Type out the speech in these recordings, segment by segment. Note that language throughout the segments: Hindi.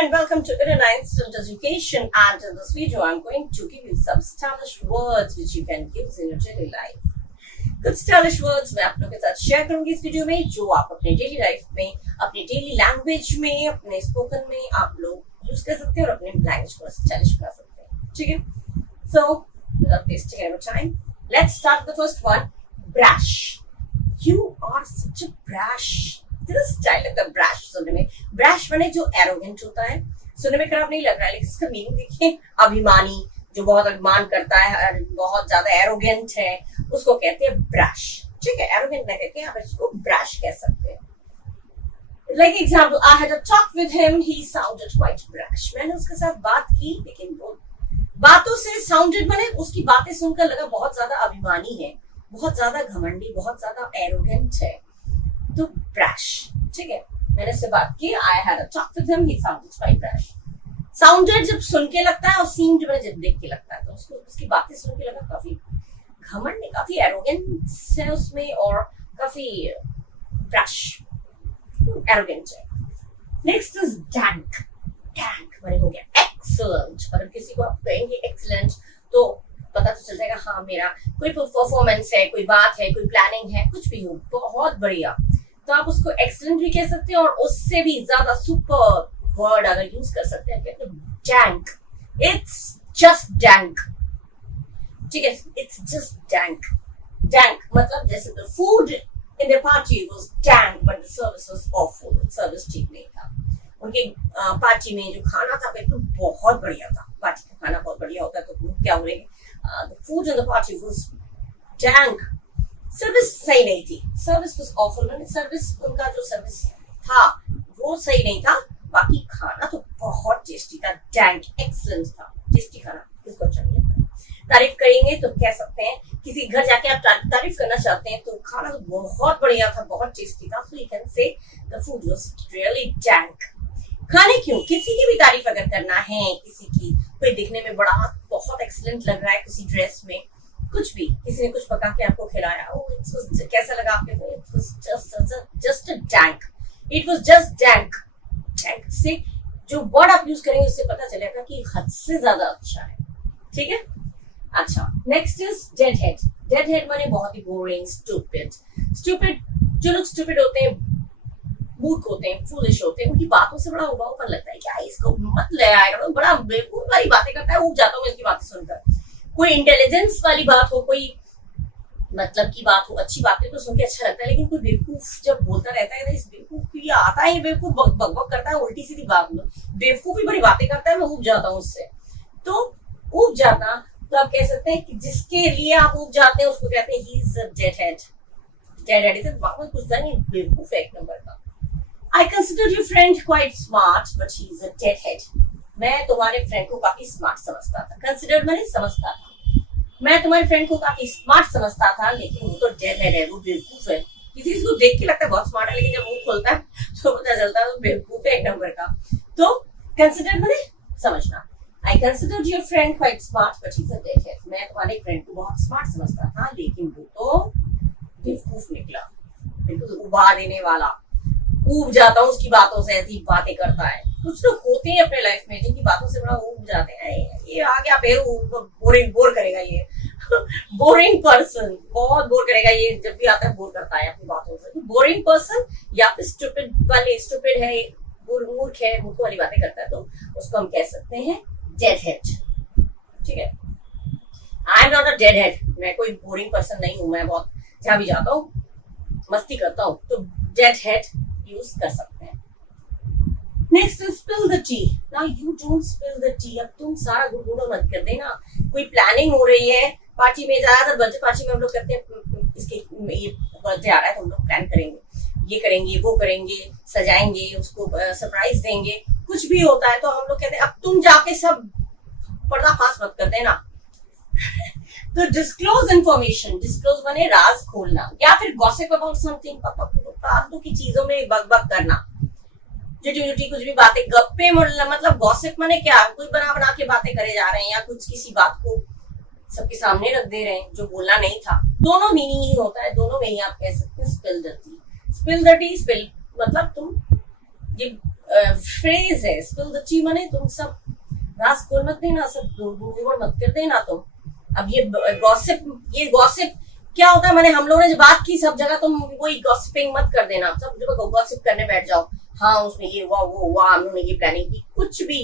and welcome to Inner Student Education, and in this video I'm going to give you some stylish words which you can use in your daily life. कुछ स्टाइलिश वर्ड्स मैं आप लोगों के साथ शेयर करूंगी इस वीडियो में, जो आप अपने डेली लाइफ में, अपने डेली लैंग्वेज में, अपने स्पोकन में आप लोग यूज कर सकते हैं और अपने लैंग्वेज को स्टाइलिश बना सकते हैं. ठीक है, सो without wasting any time, let's start the first one. Brash. You are such a brash. तेरा स्टाइल लगता है ब्रैश सुनने में. ब्रैश माने जो एरोगेंट होता है, सुनने में खराब नहीं लग रहा है, लेकिन इसका मीनिंग देखिए, अभिमानी, जो बहुत अभिमान करता है, बहुत ज्यादा एरोगेंट है, उसको कहते हैं ब्रैश. ठीक है, एरोगेंट ना कहते हैं, आप इसको ब्रैश कह सकते हैं. Like example, I had a talk with him. He sounded quite brash. मैंने उसके साथ बात की, लेकिन वो बातों से sounded माने उसकी बातें सुनकर लगा बहुत ज्यादा अभिमानी है, बहुत ज्यादा घमंडी, बहुत ज्यादा एरोगेंट है. तो ब्रैश. ठीक है, मैंने उससे बात की. I had a talk with him. He sounded quite brash. Sounded जब सुन के लगता है और seemed मैंने जब देख के लगता है, तो उसको उसकी बातें सुन के लगा काफी घमंड, काफी एरोगेंस है उसमें और काफी ब्रश, एरोगेंट है. Next is dank. डैंक माने हो गया एक्सीलेंट. अगर किसी को आप कहेंगे एक्सीलेंट तो पता तो चल जाएगा, हाँ मेरा कोई परफॉर्मेंस है, कोई बात है, कोई प्लानिंग है, कुछ भी हो बहुत बढ़िया, तो आप उसको एक्सीलेंट भी कह सकते हैं. और उससे भी ज्यादा सुपर वर्ड अगर यूज कर सकते हैं तो डैंक. It's just dank. ठीक है, इट्स जस्ट डैंक. डैंक मतलब जैसे the food in the party was dank but the service was awful. Service ठीक नहीं था. उनके पार्टी में जो खाना था बिल्कुल बहुत बढ़िया था. पार्टी का खाना बहुत बढ़िया होता है, तो क्या बोलेंगे, the food in the party was dank. Service सही नहीं थी. Service was awful. सर्विस, उनका जो सर्विस था वो सही नहीं था. बाकी खाना तो बहुत टेस्टी था. डैंक एक्सीलेंट था. टेस्टी खाना किसको अच्छा नहीं लगता. तारीफ करेंगे तो कह सकते हैं, किसी घर जाके आप तारीफ करना चाहते हैं तो खाना तो बहुत बढ़िया था, बहुत टेस्टी था, so you can say the food was really dank. खाने क्यों, किसी की भी तारीफ अगर करना है, किसी की कोई दिखने में बड़ा बहुत एक्सीलेंट लग रहा है, किसी ड्रेस में, कुछ भी, किसी ने कुछ पका के आपको खिलाया, कैसा लगा आपको, it was just dank. It was just dank. Dank से जो वर्ड आप यूज करेंगे उससे पता चलेगा कि हद से ज्यादा अच्छा है. ठीक है, अच्छा. Next is dead head. Dead head माने बहुत ही बोरिंग, स्टूपिड. स्टूपिड, जो लोग स्टूपिड होते हैं, मूर्ख होते हैं, फूलिश होते हैं, उनकी बातों से बड़ा उबाऊपन लगता है. क्या इसको मत ले आएगा, बड़ा बेवकूफ वाली बातें करता है, ऊब जाता हूँ इसकी बातें सुनकर. कोई इंटेलिजेंस वाली बात हो, कोई मतलब की बात हो, अच्छी बातें तो सुन के अच्छा लगता है, लेकिन कोई बेवकूफ जब बोलता रहता है, इस बेवकूफ की आता है, बेवकूफ बकबक करता है, उल्टी सीधी बात, बेवकूफी बड़ी बातें करता है, मैं ऊब जाता हूँ उससे. तो ऊब जाना, तो आप कह सकते हैं कि जिसके लिए आप ऊब जाते हैं उसको कहते हैं ही इज अ डेडहेड. डेडहेड इसे कुछ नहीं, बेवकूफ है एक नंबर का. I considered your friend quite smart, but he is a deadhead. मैं तुम्हारे फ्रेंड को काफी स्मार्ट समझता था. कंसिडर मैंने समझता था. मैं तुम्हारे फ्रेंड को काफी स्मार्ट समझता था, लेकिन वो तो डेडहेड है, वो बेवकूफ है. किसी को देख के लगता है बहुत स्मार्ट है, लेकिन जब मुंह खोलता है तो पता चलता है वो बेवकूफ है एक नंबर का. तो कंसिडर मैंने समझना. I considered your friend quite smart, but he is a deadhead. मैं तुम्हारे फ्रेंड को बहुत स्मार्ट समझता था, लेकिन वो तो बेवकूफ निकला. बिल्कुल उबा देने वाला. ऊब जाता हूँ उसकी बातों से, ऐसी बातें करता है. कुछ लोग होते हैं अपने लाइफ में जिनकी बातों से बड़ा ऊब जाते हैं. ये आ गया फिर बोर करेगा ये. बोरिंग पर्सन, बहुत बोर करेगा ये. जब भी आता है बोर करता है अपनी बातों से. बोरिंग पर्सन या फिर स्टूपिड वाले, स्टूपिड है, मूर्ख है, मूर्ख वाली बातें करता है, तो उसको हम कह सकते हैं डेडहेड. ठीक है, आई एम नॉट अ डेडहेड. मैं कोई बोरिंग पर्सन नहीं हूँ. मैं बहुत जहाँ भी जाता हूँ मस्ती करता हूँ, तो डेडहेड यूज कर सकते हैं. Next is spill the T. Now you don't spill the T. अब तुम सारा गुड़गुड़ा मत कर देना. कोई प्लानिंग हो रही है पार्टी में, ज्यादातर बर्थडे पार्टी में हम लोग करते हैं, इसके ये बर्थडे आ रहा है तो हम लोग प्लान करेंगे, ये करेंगे, वो करेंगे, सजाएंगे, उसको सरप्राइज देंगे, कुछ भी होता है तो हम लोग कहते हैं अब तुम जाके सब पर्दाफाश मत कर देना. तो डिस्क्लोज इंफॉर्मेशन. डिस्क्लोज माने राज खोलना, या फिर गॉसिप अबाउट समथिंग, फालतू की चीजों में बक करना, जुटी कुछ भी बातें, गप्पे, मतलब गॉसिप माने क्या, कोई बना के बातें करे जा रहे हैं, या कुछ किसी बात को सबके सामने रख दे रहे हैं जो बोलना नहीं था. दोनों मीनिंग ही होता है, दोनों में ही आप कह सकते हैं spill the T. Spill the T, spill मतलब तुम ये फ्रेज है स्पिल द टी, माने तुम सब रास खोल मत देना, सब गड़बड़ मत कर देना तुम। अब ये गॉसिप क्या होता है, मैंने हम लोगों ने जो बात की सब जगह तुम वही गॉसिपिंग मत कर देना, सब जगह गॉसिप करने बैठ जाओ, हाँ उसमें ये हुआ वो हुआ, हम लोगों ने ये प्लानिंग की, कुछ भी,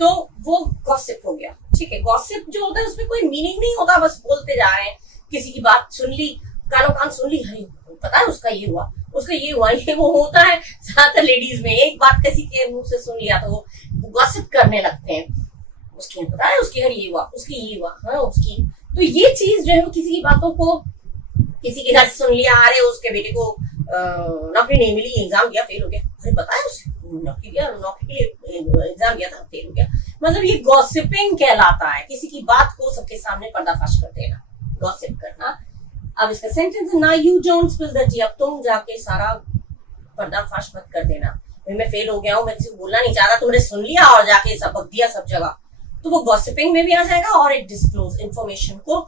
तो वो गॉसिप हो गया। ठीक है, गॉसिप जो होता है उसमें कोई मीनिंग नहीं होता, बस बोलते जा रहे हैं, किसी की बात सुन ली, कानो कान सुन ली, अरे पता है उसका ये हुआ, उसका ये हुआ, ये वो होता है ज्यादातर लेडीज में, एक बात किसी के मुंह से सुन लिया तो वो गॉसिप करने लगते हैं, उसकी पता है उसके घर ये हुआ, उसकी ये हुआ, हाँ उसकी। तो ये चीज जो है वो किसी की बातों को, किसी के घर से सुन लिया, अरे उसके बेटे को नौकरी नहीं मिली, एग्जाम दिया फेल हो गया, अरे पता है उसे नौकरी के लिए एग्जाम दिया था फेल हो गया, मतलब ये गॉसिपिंग कहलाता है, किसी की बात को सबके सामने पर्दाफाश कर देना, गॉसिप करना। अब इसका सेंटेंस है ना, you don't spill the T, अब तुम जाके सारा पर्दाफाश मत कर देना, मैं फेल हो गया हूँ, मैं किसी को बोलना नहीं चाहता, तुमने सुन लिया और जाके सबक दिया सब जगह, तो वो गॉसिपिंग में भी आ जाएगा। और एक डिस्क्लोज इन्फॉर्मेशन को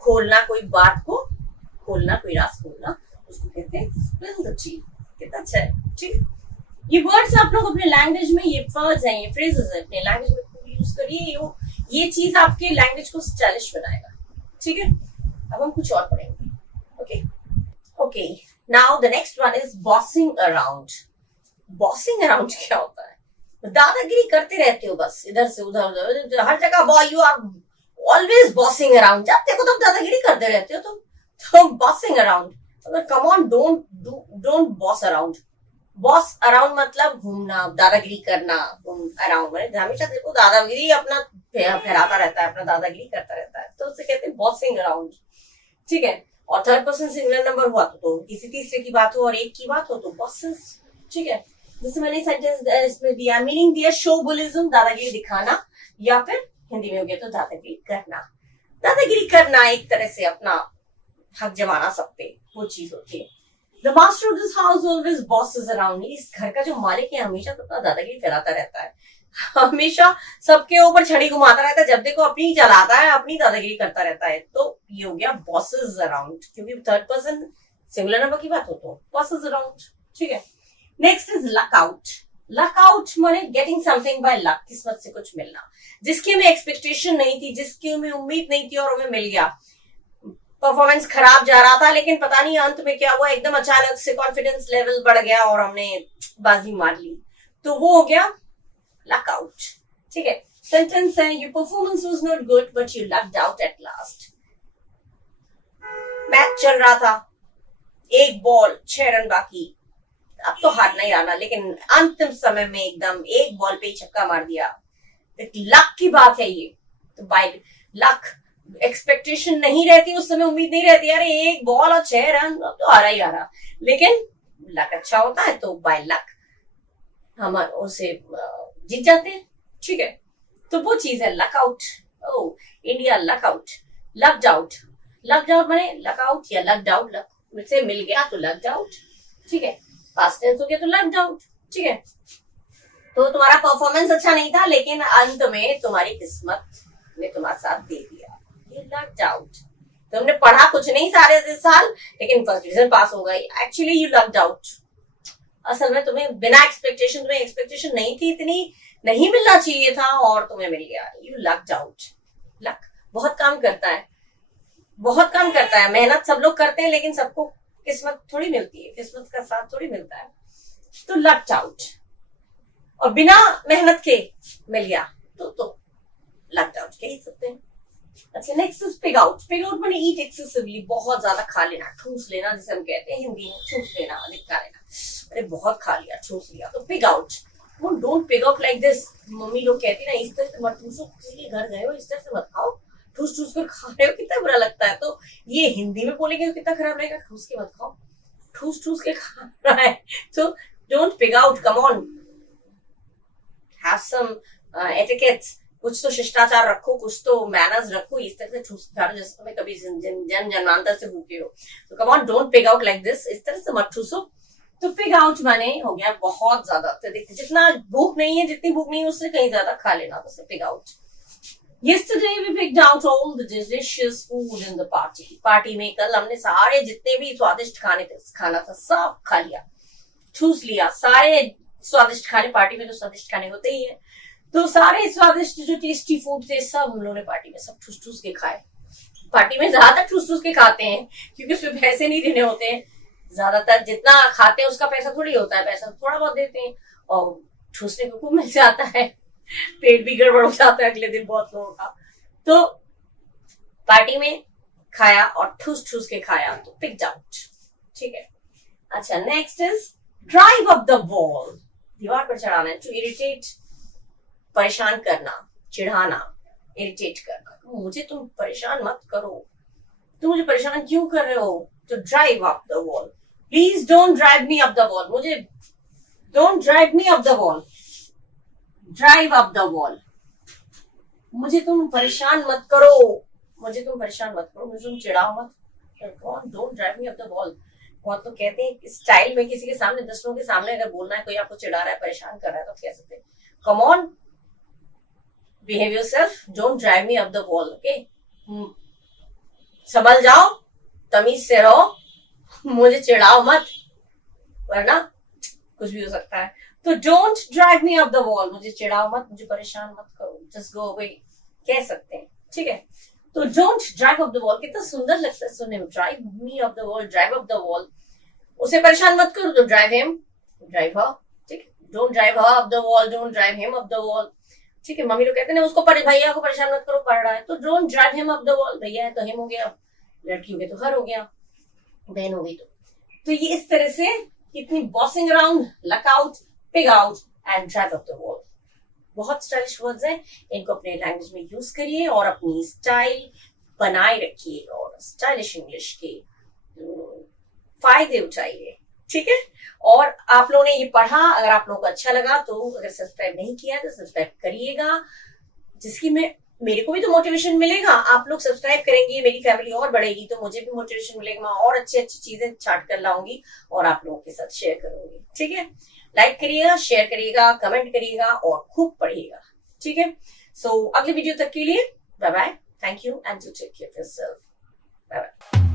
खोलना, कोई बात को खोलना, कोई राज खोलना, उसको कहते हैं स्पिल द टी। कितना अच्छा है, ठीक है। ये वर्ड्स आप लोग अपने लैंग्वेज में, ये वर्ड्स हैं, ये फ्रेजेस हैं, अपने लैंग्वेज में यूज करिए, ये चीज आपके लैंग्वेज को स्टाइलिश बनाएगा, ठीक है। अब हम कुछ और पढ़ेंगे, okay okay. Now the next one is bossing around. Bossing around क्या होता है, दादागिरी करते रहते हो बस, इधर से उधर उधर हर जगह, you are always bossing around, जब देखो तब दादागिरी करते रहते हो तुम, तो bossing around, come on, don't boss around. Boss around मतलब घूमना, दादागिरी करना, अराउंड मतलब हमेशा देखो दादागिरी अपना फहराता रहता है, अपना दादागिरी करता रहता है, तो उसे कहते हैं बॉसिंग अराउंड, ठीक है। और थर्ड पर्सन सिंगुलर नंबर हुआ तो किसी तीसरे की बात हो और एक की बात हो तो बॉसेस, ठीक है। जैसे मैंने सेंटेंस इसमें दिया, मीनिंग दिया शोबुलिज्म, दादागिरी दिखाना, या फिर हिंदी में हो गया तो दादागिरी करना। दादागिरी करना एक तरह से अपना हक जमाना सब पे, वो चीज होती है। The master of this house always bosses around. इस घर का जो मालिक है हमेशा तो अपना दादागिरी फैलाता रहता है, हमेशा सबके ऊपर छड़ी घुमाता रहता है, जब देखो अपनी ही चलाता है, अपनी दादागिरी करता रहता है, तो ये हो गया बॉसेस अराउंड, क्योंकि थर्ड पर्सन सिंगुलर नंबर की बात हो तो बॉसेस अराउंड, ठीक है। Next is luck out. Luck out माने गेटिंग समथिंग बाय लक, किस्मत से कुछ मिलना, जिसकी हमें एक्सपेक्टेशन नहीं थी, जिसकी हमें उम्मीद नहीं थी और हमें मिल गया। परफॉर्मेंस खराब जा रहा था लेकिन पता नहीं अंत में क्या हुआ, एकदम अचानक से कॉन्फिडेंस लेवल बढ़ गया और हमने बाजी मार ली, तो वो हो गया लक आउट, ठीक है। सेंटेंस है, your performance was not good but you locked out at last. Match चल रहा था, एक बॉल 6 रन बाकी, अब तो हारना ही हारना, लेकिन अंतिम समय में एकदम एक बॉल पे छक्का मार दिया, लक की बात है ये, तो बाय लक एक्सपेक्टेशन नहीं रहती उस समय, उम्मीद नहीं रहती, अरे एक बॉल और 6 रन, अब तो हारा ही हारा, लेकिन लक अच्छा होता है तो बाय लक हम उसे जीत जाते हैं, ठीक है। तो वो चीज है luck out. Oh India luck out, locked out, locked out माने लक आउट या लक्ड आउट, लक से मिल गया तो लक्ड आउट, ठीक है। पास्ट टेंस हो गया तो लक्ड आउट, ठीक है। तो तुम्हारा परफॉर्मेंस अच्छा नहीं था लेकिन अंत में तुम्हारी किस्मत ने तुम्हारा साथ दे दिया, ये लक्ड आउट। तुमने पढ़ा कुछ नहीं सारे साल लेकिन फर्स्ट डिवीजन पास हो गई, एक्चुअली यू लक्ड आउट। असल में तुम्हें बिना एक्सपेक्टेशन, तुम्हें एक्सपेक्टेशन नहीं थी, इतनी नहीं मिलना चाहिए था और तुम्हें मिल गया, यू लक्ड आउट। लक बहुत काम करता है, बहुत काम करता है, मेहनत सब लोग करते हैं लेकिन सबको किस्मत थोड़ी मिलती है, किस्मत का साथ थोड़ी मिलता है, तो लक्ड आउट। और बिना मेहनत के मिल गया तो लक्ड आउट कह ही सकते हैं। अच्छा next is pig out. Pig out माने ईट एक्सेसिवली, बहुत ज्यादा खा लेना, ठूस लेना जिसे हम कहते हैं हिंदी में, ठूस लेना, अधिक खा लेना, अरे बहुत खा लिया, ठूस लिया, तो पिग आउट। वो don't pig out like this, mummy लोग कहती ना इस तरह से मत ठूसो, किसी के घर गए हो इस तरह से मत खाओ, ठूस ठूस कर खा रहे हो, कितना बुरा लगता है। तो ये हिंदी में बोलेंगे तो कितना खराब लगेगा, ठूस के मत खाओ, ठूस ठूस के खा रहा है, तो don't pig out, come on, have some etiquettes, कुछ तो शिष्टाचार रखो, कुछ तो मैनर्स रखो, इस तरह से ठूस खा रहे जैसे तुम्हें कभी जन जन्मांतर से भूखे हो, तो कम on don't pig out like this, इस तरह से मत ठूसो। तो पिग आउट माने हो गया बहुत ज्यादा अत्यधिक, जितना भूख नहीं है, जितनी भूख नहीं है उससे कहीं ज्यादा खा लेना, तो pig out. Yesterday we picked out all the delicious food in the party. Party में कल हमने सारे जितने भी स्वादिष्ट खाना था सब खा लिया, ठूस लिया, सारे स्वादिष्ट खाने, पार्टी में तो स्वादिष्ट खाने होते ही है। तो सारे स्वादिष्ट जो टेस्टी फूड थे सब हम लोगों ने पार्टी में सब ठूस ठूस के खाए। पार्टी में ज्यादातर ठूस ठूस के खाते हैं क्योंकि उसमें पैसे नहीं देने होते हैं। ज्यादातर जितना खाते हैं उसका पैसा थोड़ी होता है, पैसा थोड़ा बहुत देते हैं और ठूसने को खूब मिल जाता है। पेट भी गड़बड़ हो जाता है अगले दिन बहुत लोगों का। तो पार्टी में खाया और ठूस ठूस के खाया तो पिक्ड आउट। ठीक है, अच्छा next is drive up the wall. दीवार पर चढ़ाना है, टू इरिटेट, परेशान करना, चिढ़ाना, इरिटेट करना। मुझे तुम परेशान मत करो, तुम मुझे परेशान क्यों कर रहे हो? तो drive up the wall, please don't drive me up the wall. मुझे don't drive me up the wall, drive up the wall. मुझे तुम परेशान मत करो, मुझे तुम परेशान मत करो, मुझे तुम चिढ़ाओ मत। Don't drive me up the wall. बहुत तो कहते हैं स्टाइल में किसी के सामने, 10 लोगों के सामने अगर बोलना है, कोई आपको चिढ़ा रहा है, परेशान कर रहा है तो कह सकते हैं come on, behave yourself, don't drive me up the wall. Okay, संभल जाओ, तमीज से रहो, मुझे चिढ़ाओ मत वरना कुछ भी हो सकता है। तो don't drive me up the wall, मुझे चिढ़ाओ मत, मुझे परेशान मत करो, जस्ट गो अवे कह सकते हैं। ठीक है, तो don't drive up the wall कितना सुंदर लगता है सुनने में। Drive me up the wall, drive up the wall, उसे परेशान मत करो तो ड्राइव हिम, ड्राइव हर। ठीक है, don't drive her up the wall, don't drive him up the wall. ठीक है, मम्मी लोग कहते हैं ना उसको भैया को परेशान मत करो, पढ़ रहा है, तो don't drive him up the wall. भैया है तो हिम हो गया, लड़की हो गई तो हर हो गया, बहन हो गई तो ये इस तरह से कितनी bossing around, luck out, pig out and drive up the wall. बहुत स्टाइलिश वर्ड्स हैं, इनको अपने लैंग्वेज में यूज करिए और अपनी स्टाइल बनाए रखिए और स्टाइलिश इंग्लिश के फायदे उठाइए। ठीक है, और आप लोगों ने ये पढ़ा, अगर आप लोगों को अच्छा लगा तो अगर सब्सक्राइब नहीं किया तो सब्सक्राइब करिएगा, जिसकी मेरे को भी तो मोटिवेशन मिलेगा। आप लोग सब्सक्राइब करेंगे, मेरी फैमिली और बढ़ेगी, तो मुझे भी मोटिवेशन मिलेगा, मैं और अच्छी अच्छी चीजें छाट कर लाऊंगी और आप लोगों के साथ शेयर करूंगी। ठीक है, लाइक करिएगा, शेयर करिएगा, कमेंट करिएगा और खूब पढ़िएगा। ठीक है, सो अगले वीडियो तक के लिए bye bye, thank you and to take care of yourself, bye bye.